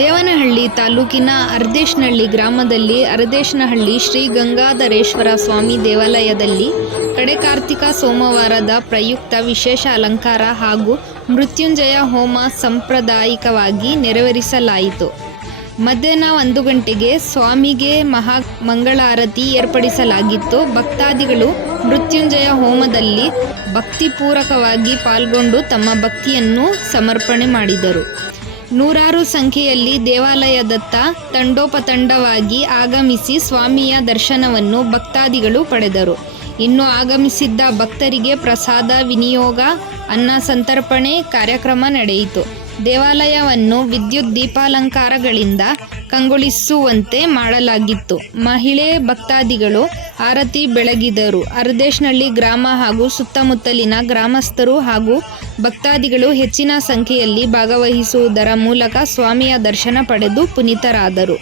ದೇವನಹಳ್ಳಿ ತಾಲೂಕಿನ ಅರ್ದೇಶನಹಳ್ಳಿ ಗ್ರಾಮದಲ್ಲಿ ಅರ್ದೇಶನಹಳ್ಳಿ ಶ್ರೀ ಗಂಗಾಧರೇಶ್ವರ ಸ್ವಾಮಿ ದೇವಾಲಯದಲ್ಲಿ ಕಡೆ ಕಾರ್ತಿಕ ಸೋಮವಾರದ ಪ್ರಯುಕ್ತ ವಿಶೇಷ ಅಲಂಕಾರ ಹಾಗೂ ಮೃತ್ಯುಂಜಯ ಹೋಮ ಸಾಂಪ್ರದಾಯಿಕವಾಗಿ ನೆರವೇರಿಸಲಾಯಿತು. ಮಧ್ಯಾಹ್ನ 1 ಗಂಟೆಗೆ ಸ್ವಾಮಿಗೆ ಮಹಾ ಮಂಗಳಾರತಿ ಏರ್ಪಡಿಸಲಾಗಿತ್ತು. ಭಕ್ತಾದಿಗಳು ಮೃತ್ಯುಂಜಯ ಹೋಮದಲ್ಲಿ ಭಕ್ತಿಪೂರ್ವಕವಾಗಿ ಪಾಲ್ಗೊಂಡು ತಮ್ಮ ಭಕ್ತಿಯನ್ನು ಸಮರ್ಪಣೆ ಮಾಡಿದರು. ನೂರಾರು ಸಂಖ್ಯೆಯಲ್ಲಿ ದೇವಾಲಯದತ್ತ ತಂಡೋಪತಂಡವಾಗಿ ಆಗಮಿಸಿ ಸ್ವಾಮಿಯ ದರ್ಶನವನ್ನು ಭಕ್ತಾದಿಗಳು ಪಡೆದರು. ಇನ್ನು ಆಗಮಿಸಿದ್ದ ಭಕ್ತರಿಗೆ ಪ್ರಸಾದ ವಿನಿಯೋಗ, ಅನ್ನ ಸಂತರ್ಪಣೆ ಕಾರ್ಯಕ್ರಮ ನಡೆಯಿತು. ದೇವಾಲಯವನ್ನು ವಿದ್ಯುತ್ ದೀಪಾಲಂಕಾರಗಳಿಂದ ಕಂಗೊಳಿಸುವಂತೆ ಮಾಡಲಾಗಿತ್ತು. ಮಹಿಳೆ ಭಕ್ತಾದಿಗಳು ಆರತಿ ಬೆಳಗಿದರು. ಅರ್ದೇಶನಹಳ್ಳಿ ಗ್ರಾಮ ಹಾಗೂ ಸುತ್ತಮುತ್ತಲಿನ ಗ್ರಾಮಸ್ಥರು ಹಾಗೂ ಭಕ್ತಾದಿಗಳು ಹೆಚ್ಚಿನ ಸಂಖ್ಯೆಯಲ್ಲಿ ಭಾಗವಹಿಸುವುದರ ಮೂಲಕ ಸ್ವಾಮಿಯ ದರ್ಶನ ಪಡೆದು ಪುನೀತರಾದರು.